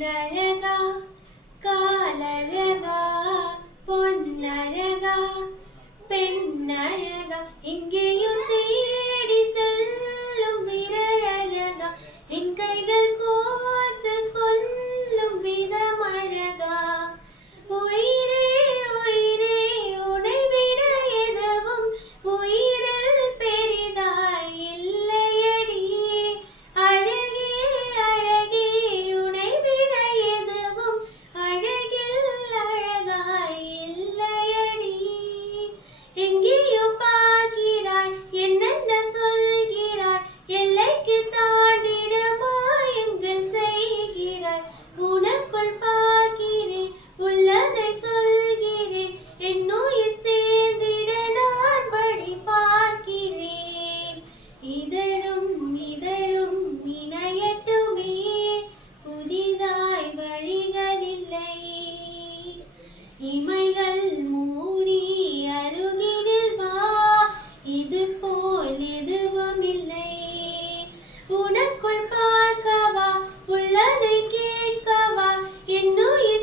கண்ணழகா காலழகா பொன்னழகா பெண்ணழகா எங்கேயும் தேடி செல்லும் விரழழகா என் கைகள் கோத்து கொள்ளும் விதமழகா உயிரே உயிரே உன்னை விட எதுவும் உயிரில் பெரிதாய் இல்லையடி அழகே அழகே உன்னை விட எதுவும் அழகில் அழகாய் இல்லையடி எங்கேயும் பார்க்கிறாய் என்னென்ன சொல்கிறாய் எல்லைக்கு தாண்டிட மாயங்கள் செய்கிறாய் உனக்குள் பார்க்கிறேன் உள்ளதை சொல்கிறேன் என்னுயிர் சேர்ந்திட நான் வழி பார்க்கிறேன் இதழும் இதழும் இணையட்டுமே புதிதாய் வழிகள் இல்லையே இமைகள் மூடி அருகினில் வா இது போல் எதுவும் இல்லை உனக்குள் பார்க்கவா உள்ளதை கேட்கவா என்னுயிர்